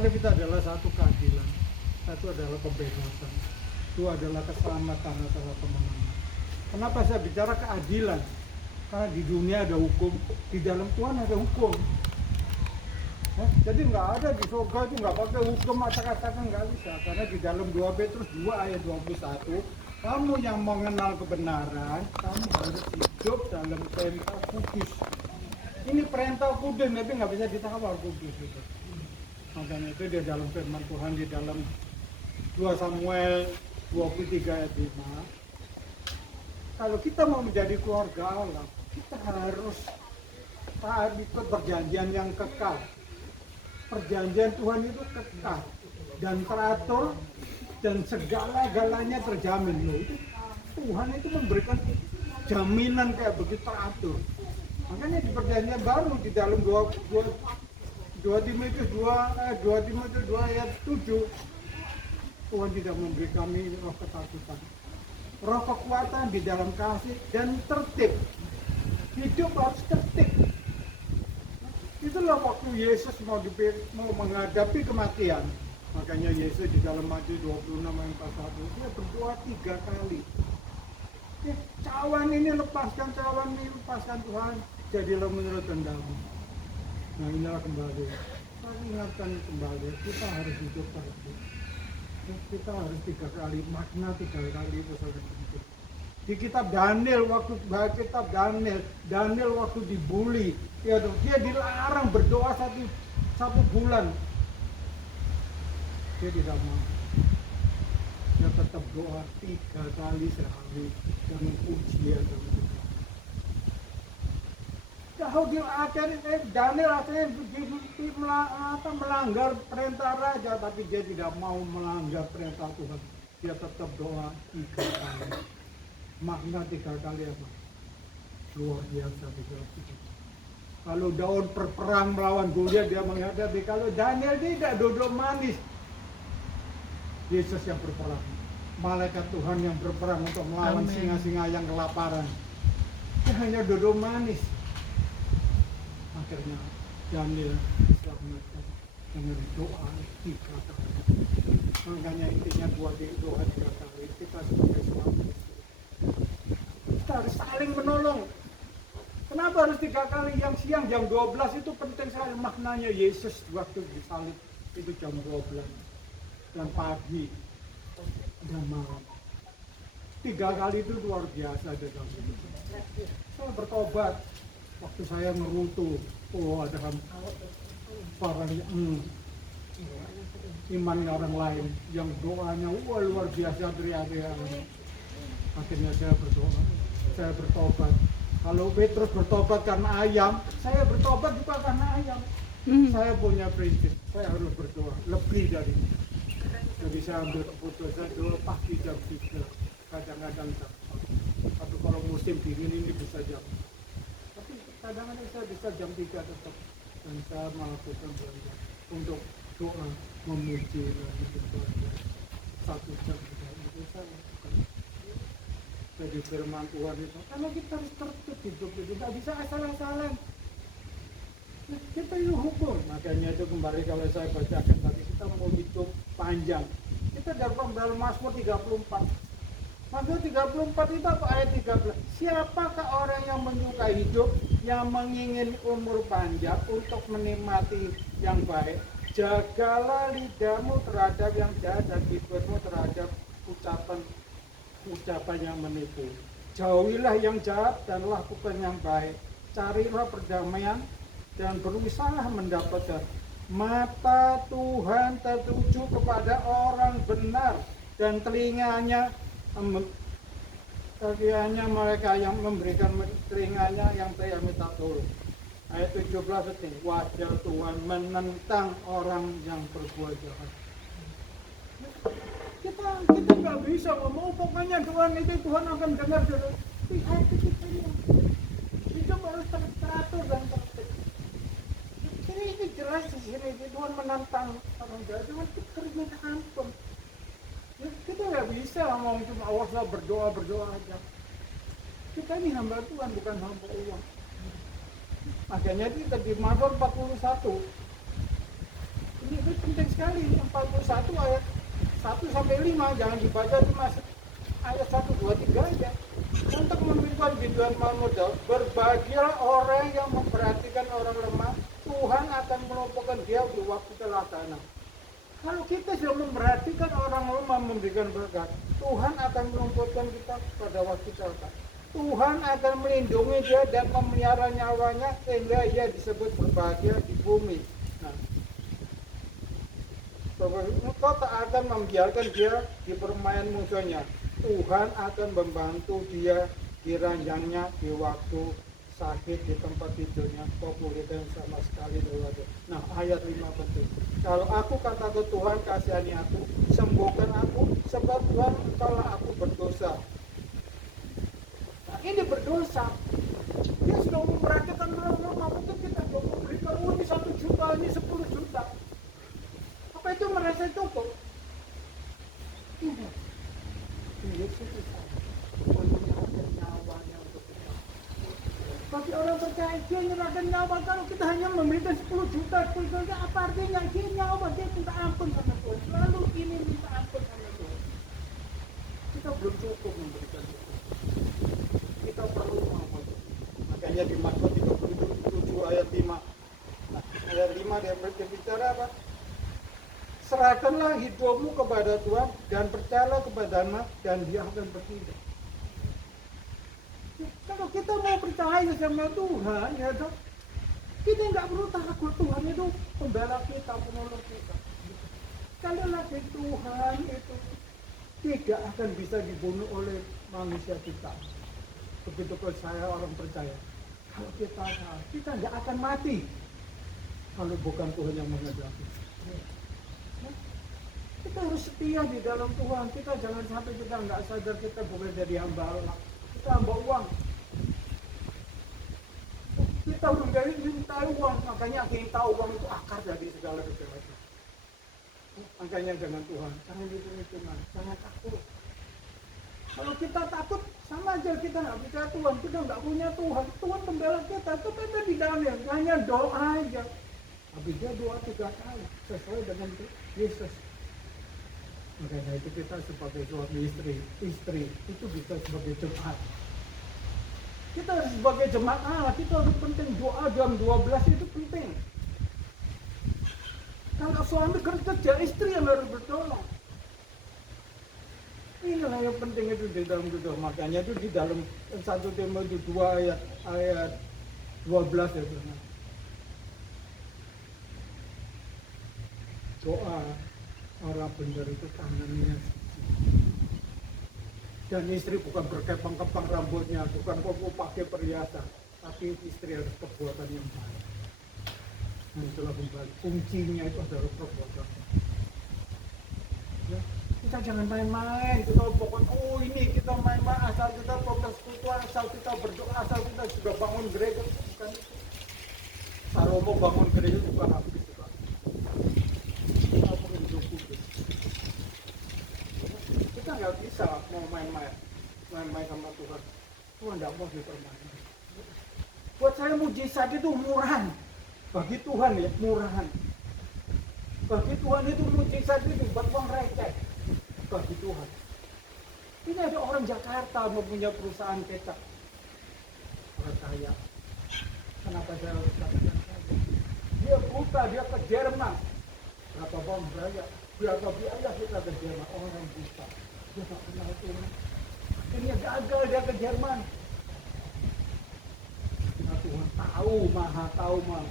Kita adalah satu keadilan, satu adalah kebebasan, itu adalah keselamatan adalah kemenangan. Kenapa saya bicara keadilan? Karena di dunia ada hukum, di dalam Tuhan ada hukum. Jadi nggak ada di surga itu nggak pakai hukum kata-kata, nggak bisa. Karena di dalam 2 Petrus 2 ayat 21, kamu yang mengenal kebenaran, kamu harus hidup dalam perintah kudus. Ini perintah kudus, tapi nggak bisa ditawar kudus itu. Makanya itu di dalam firman Tuhan di dalam 2 Samuel 23 ayat 5. Kalau kita mau menjadi keluarga Allah, kita harus taat ikut perjanjian yang kekal. Perjanjian Tuhan itu kekal dan teratur dan segala-galanya terjamin. Loh, itu Tuhan itu memberikan jaminan kayak begitu teratur. Makanya di perjanjian baru di dalam 2 Timotius 2 ayat 7, Tuhan tidak memberi kami roh ketakutan, roh kekuatan di dalam kasih dan tertib. Hidup harus tertib. Itulah waktu Yesus mau menghadapi kematian. Makanya Yesus di dalam Matius 26 ayat 41 dia berdoa 3 kali. Cawan ini lepaskan Tuhan, jadilah menurut kehendak-Mu. Nah inilah kembali, saya ingatkan kembali, kita harus hidup tertib. Kita harus 3 kali, makna 3 kali itu sangat penting. Di kitab Daniel, Daniel waktu dibully, dia dilarang berdoa satu bulan. Dia tidak mau. Dia tetap doa 3 kali sehari dengan pujian. Kalau Daniel akhirnya melanggar perintah raja, tapi dia tidak mau melanggar perintah Tuhan. Dia tetap doa 3 kali. Makna 3 kali apa? Luar biasa 3 kali. Kalau Daud berperang melawan Goliat, dia menghadapi. Kalau Daniel tidak duduk manis. Yesus yang berperang. Malaikat Tuhan yang berperang untuk melawan singa-singa yang kelaparan. Dia hanya duduk manis. Akhirnya Daniel diselamatkan dengan doa 3 kali. Makanya intinya doa 3 kali. Kita sebagai suami kita harus saling menolong. Kenapa harus 3 kali? Yang siang jam 12 itu penting sekali maknanya. Yesus waktu disalib itu jam 12 dan pagi dan malam. 3 kali itu luar biasa dalam hidup. Saya bertobat waktu saya ngerutu. Ada para iman orang lain yang doanya luar biasa teriak-teriak. Akhirnya saya berdoa, saya bertobat. Kalau Petrus bertobat karena ayam, saya bertobat juga karena ayam. Saya punya prinsip, saya harus berdoa lebih dari itu. Jadi saya ambil keputusan doa pagi jam 3, kadang-kadang jam 4. Tapi kalau musim dingin ini bisa jam. Tapi kadang-kadang saya bisa jam 3 tetap. Dan saya melakukan belanja untuk doa memuji dan berdoa 1 jam itu saya lakukan. Jadi firman Tuhan itu, kalau kita harus tertib hidup itu, tidak bisa asal-asalan. Kita itu hukum. Makanya itu kembali kalau saya bacakan tadi, kita mau hidup panjang. Kita dalam Mazmur 34. Mazmur 34 itu apa ayat 13? Siapakah orang yang menyukai hidup, yang menginginkan umur panjang untuk menikmati yang baik? Jagalah lidahmu terhadap yang jahat dan bibirmu terhadap ucapan yang menipu. Jauhilah yang jahat dan lakukan yang baik. Carilah perdamaian dan berusaha mendapatkan. Mata Tuhan tertuju kepada orang benar dan telinganya mereka yang memberikan telinganya yang saya minta tolong. Ayat 17 ini, wajah Tuhan menentang orang yang berbuat jahat. Kita nggak bisa ngomong pokoknya Tuhan itu Tuhan akan dengar dulu. Hati kita yang hidup harus teratur dan tertib. Ini jelas di sini Tuhan menantang orang jahat, Tuhan kita ampun. Kita nggak bisa ngomong cuma Allah berdoa aja. Kita ini hamba Tuhan, bukan hamba uang. Makanya kita di Mazmur 41 itu penting sekali. 41 ayat 1 sampai 5 jangan dibaca cuma ayat 1, 2, 3 aja. Untuk memberikan bimbingan modal, berbahagialah orang yang memperhatikan orang lemah, Tuhan akan melumpuhkan dia di waktu celaka. Kalau kita sudah memperhatikan orang lemah memberikan berkat, Tuhan akan melumpuhkan kita pada waktu celaka. Tuhan akan melindungi dia dan memelihara nyawanya sehingga ia disebut berbahagia di bumi. Nah, engkau tak akan membiarkan dia di permainan musuhnya. Tuhan akan membantu dia di ranjangnya di waktu sakit di tempat tidurnya. Kau pulihkan sama sekali dosa. Nah, ayat 5 penting. Kalau aku kata ke Tuhan, kasihani aku, sembuhkan aku, sebab Tuhan engkaulah aku berdosa. Nah, ini berdosa. Dia sudah memperhatikan orang-orang, mungkin kita sudah memberikan ini 1 juta, ini 10 juta. Apa itu merasa cukup? Tidak. Yesus itu menyerahkan nyawanya untuk kita. Bagi orang percaya dia menyerahkan nyawa. Kalau kita hanya memberikan 10 juta, apa artinya? Dia nyawa, dia minta ampun sama Tuhan. Selalu ini minta ampun sama Tuhan. Kita belum cukup memberikan itu. Kita perlu ampun. Makanya di Mazmur 37 ayat 5. Nah, ayat 5 dia berbicara apa? Serahkanlah hidupmu kepada Tuhan dan percayalah kepadanya dan dia akan bertindak. Kalau kita mau percaya sama Tuhan, ya dok, kita nggak perlu takut. Tuhan itu pembela kita, penolong kita. Sekali lagi Tuhan itu tidak akan bisa dibunuh oleh manusia kita. Begitu kalau saya orang percaya, kalau kita nggak akan mati kalau bukan Tuhan yang menghadapi. Kita harus setia di dalam Tuhan. Kita jangan sampai kita nggak sadar kita bukan jadi hamba Allah. Kita hamba uang. Kita udah dari minta uang, makanya kita uang itu akar dari segala kejahatan. Makanya jangan Tuhan, jangan hitung-hitungan, jangan takut. Kalau kita takut, sama aja kita nggak percaya Tuhan, kita nggak punya Tuhan. Tuhan pembela kita, itu kita di dalamnya, hanya doa aja. Tapi dia doa 3 kali, sesuai dengan Yesus. Makanya itu kita sebagai suami istri itu bisa sebagai jemaat. Kita harus sebagai jemaat, kita harus penting doa jam 12 itu penting. Kalau suami kerja, istri yang harus berdoa. Inilah yang penting itu di dalam doa. Makanya itu di dalam 1 Timotius 2 ayat 12 ya. Doa orang benar itu tangannya dan istri bukan berkepang-kepang rambutnya, bukan kok pakai perhiasan, tapi istri harus perbuatan yang baik. Nah, itulah kembali kuncinya itu adalah perbuatan. Ya, kita jangan main-main. Kita pokoknya ini kita main-main asal kita persekutuan, asal kita berdoa, asal kita sudah bangun gereja, bukan itu. Kalau mau bangun gereja juga habis. Kita nggak bisa mau main-main sama Tuhan. Tuhan nggak mau dipermainkan. Buat saya mujizat itu murahan. Bagi Tuhan ya murahan. Bagi Tuhan itu mujizat itu buat uang receh. Bagi Tuhan. Ini ada orang Jakarta mempunyai perusahaan cetak. Orang kaya. Kenapa saya harus katakan saja? Dia buta, dia ke Jerman. Berapa bang beraya? Berapa biaya kita ke Jerman? Orang buta. Dia tak kenal Tuhan. Akhirnya gagal dia ke Jerman. Nah, Tuhan tahu, maha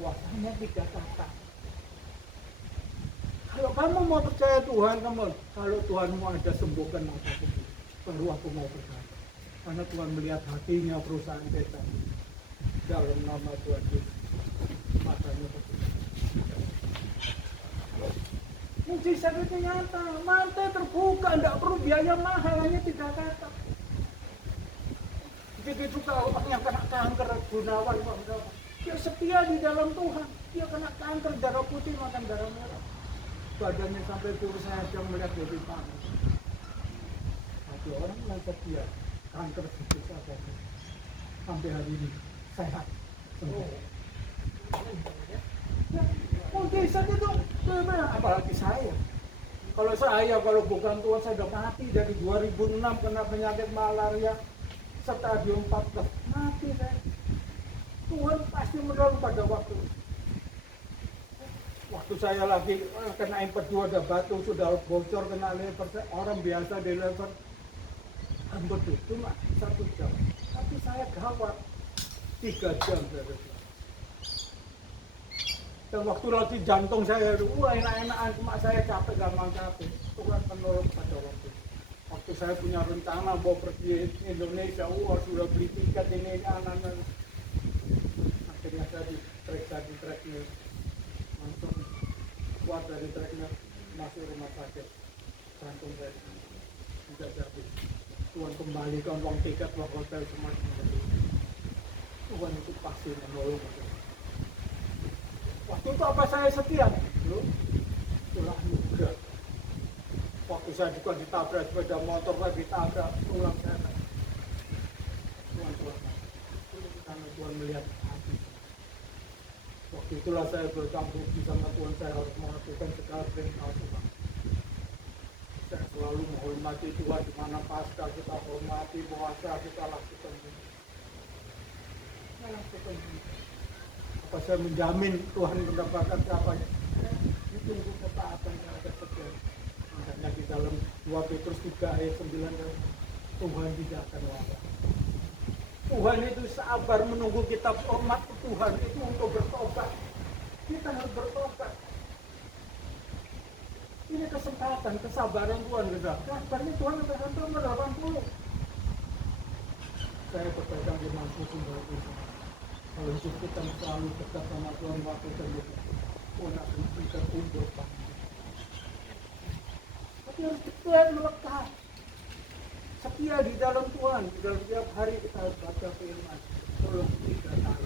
kuasanya 3 kata. Kalau kamu mau percaya Tuhan, kalau Tuhan mau ada sembuhkan apapun, baru aku mau percaya. Karena Tuhan melihat hatinya perusahaan kita. Dalam nama Tuhan Yesus. Matanya berbuka. Mujizat itu nyata, mata terbuka, tidak perlu biaya mahal, hanya 3 kata. Begitu juga orang yang kena kanker, Gunawan, dia setia di dalam Tuhan. Dia kena kanker, darah putih makan darah merah. Badannya sampai kurus saja melihat dari panas. Tapi orang yang setia, kanker sedikit saja. Sampai hari ini sehat. mengkisah itu, apalagi saya. Kalau bukan Tuhan, saya udah mati dari 2006 kena penyakit malaria stadium 14, mati saya. Tuhan pasti menolong pada waktu saya lagi kena empedu, ada batu sudah bocor, kena lever, orang biasa di lever empedu cuma 1 jam, tapi saya gawat 3 jam saya. Dan waktu lagi jantung saya, enak-enakan, cuma saya capek, gampang capek. Tuhan menolong pada waktu saya punya rencana mau pergi Indonesia, sudah beli tiket ini, anak-anak. Akhirnya saya diperiksa di treknya, langsung keluar dari treknya, masuk rumah sakit, jantung saya tidak jadi. Tuhan kembalikan uang tiket, uang hotel, semua. Tuhan itu pasti menolong. Waktu itu apa saya setia? Loh, tulang juga. Waktu saya juga ditabrak sepeda motor, saya ditabrak, tulang saya. Tuhan, karena Tuhan melihat hati. Waktu itulah saya bercampur sama Tuhan, saya harus melakukan segala perintah Tuhan. Saya selalu menghormati Tuhan, di mana pasca kita hormati, puasa kita lakukan. Saya lakukan. Apa saya menjamin Tuhan mendapatkan siapanya? Ditunggu ketaatan yang ada terjadi. Makanya di dalam 2 Petrus 3 ayat 9, Tuhan tidak akan lambat. Tuhan itu sabar menunggu kita, umat Tuhan itu untuk bertobat. Kita harus bertobat. Ini kesempatan, kesabaran Tuhan kita. Sabarnya Tuhan sampai umur 80. Saya berpegang di mampu sumber itu. Kalau hidup kita selalu dekat sama Tuhan, waktu itu Tuhan akan kita undur. Tapi harus betul melekat. Setia di dalam Tuhan, di dalam tiap hari kita harus baca firman. Tolong 3 kali.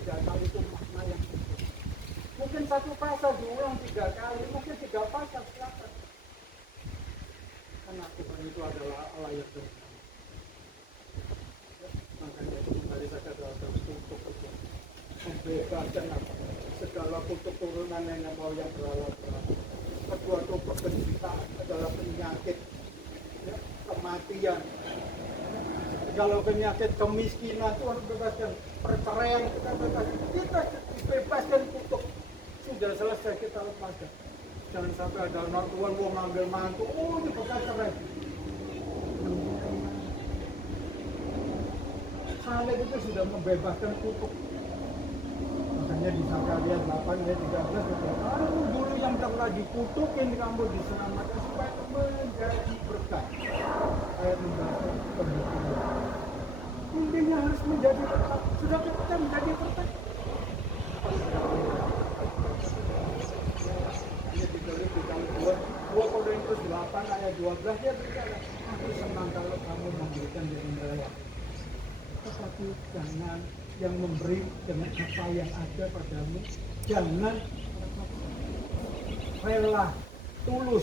3 kali itu makna yang penting. Mungkin 1 pasal diulang 3 kali, mungkin 3 pasal, silakan. Karena Tuhan itu adalah Allah yang benar. Makanya itu kembali saja dalam kutuk itu membebaskan segala kutuk turunan yang mau yang berhala-berhala. Kedua itu penderitaan adalah penyakit, ya, kematian, kalau penyakit kemiskinan Tuhan bebaskan, perceraian kita bebaskan, kita dibebaskan kutuk, sudah selesai kita lepaskan. Jangan sampai ada anak Tuhan mau ngambil mantu, ini bukan cerai. Salib itu sudah membebaskan kutuk. Makanya di Zakaria 8 ayat 13, kamu dulu yang telah dikutukin, kamu diselamatkan supaya menjadi berkat. Ayat membahas pembuktian. Intinya harus menjadi berkat. Sudah kita menjadi berkat. Ini ditulis di dalam 2 Korintus 8 ayat 12, dia berkata, aku senang kalau kamu memberikan dengan rela. Tetapi jangan yang memberi dengan apa yang ada padamu, jangan rela, tulus.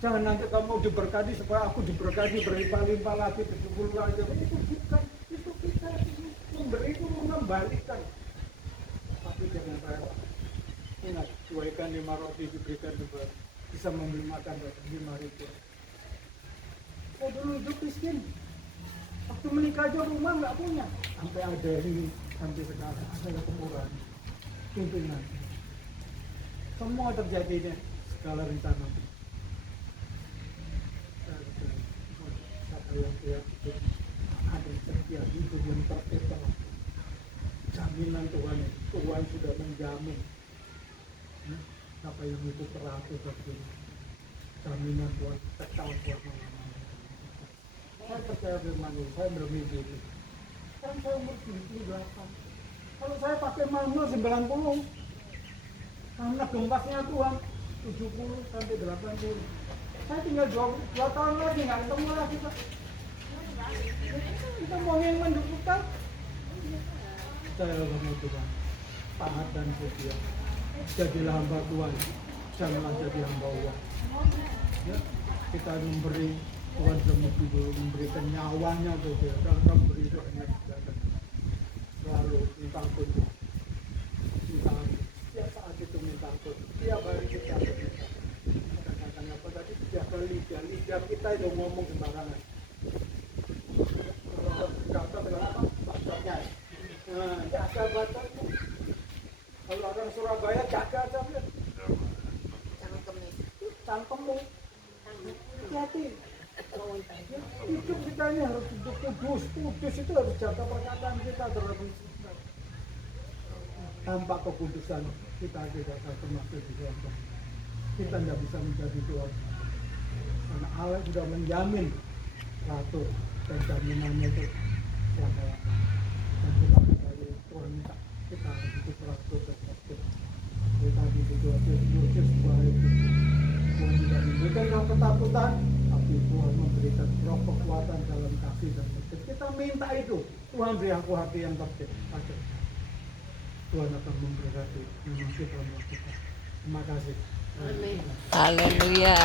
Jangan nanti kamu diberkati supaya aku diberkati berlimpah-limpah lagi, 70 lagi. Itu bukan, itu kita memberi itu mengembalikan. Tapi jangan rela. Ingat, 2 ikan 5 roti diberikan juga bisa membeli makan 5.000. Oh dulu hidup miskin. Waktu menikah aja rumah nggak punya, sampai ada ini, sampai sekarang ada kemurahan, pimpinan. Semua terjadi deh, segala rencana. Saya yang ada setiap hidup yang terpetal. Jaminan Tuhan sudah menjamin. Apa yang itu teratur terjadi. Jaminan Tuhan kekal Tuhan. Saya percaya firman itu, saya bermimpi itu. Sekarang saya umur 78. Kalau saya pakai manual 90, karena gempasnya Tuhan 70 sampai 80. Saya tinggal 2 tahun lagi, nggak ketemu lagi Pak. Kita mau yang mendukungkan. Saya bermimpi Tuhan, taat dan setia. Jadilah hamba Tuhan, janganlah jadi hamba uang. Ya, kita memberi. Tuhan sudah memberikan nyawanya ke dia, dan memberi doanya lalu minta ampun, minta ampun. saat itu minta ampun. Tiap hari kita harus minta. Kadang-kadang apa tadi jaga lidah kita itu ngomong sembarangan. Kalau kata dengan apa? Bacotnya. Nah, jaga bacotnya. Kalau orang Surabaya jaga aja Fir. Cangkemmu. Hati-hati. Hidup kita ini harus hidup kudus itu harus jaga perkataan kita terhadap Islam. Tanpa kekudusan kita tidak akan termasuk di dalam Tuhan. Kita tidak bisa menjadi Tuhan. Karena Allah sudah menjamin ratu dan jaminannya itu selama-lamanya. Dan kita menjadi Tuhan minta kita harus hidup ratu dan sakit. Kita hidup Yesus baik. Tuhan tidak memberikan roh ketakutan, tapi Tuhan memberikan roh kekuatan dalam kasih dan sakit. Kita minta itu. Tuhan beri aku hati yang sakit. Tuhan akan memberkati memang kita melakukan. Terima kasih. Haleluya.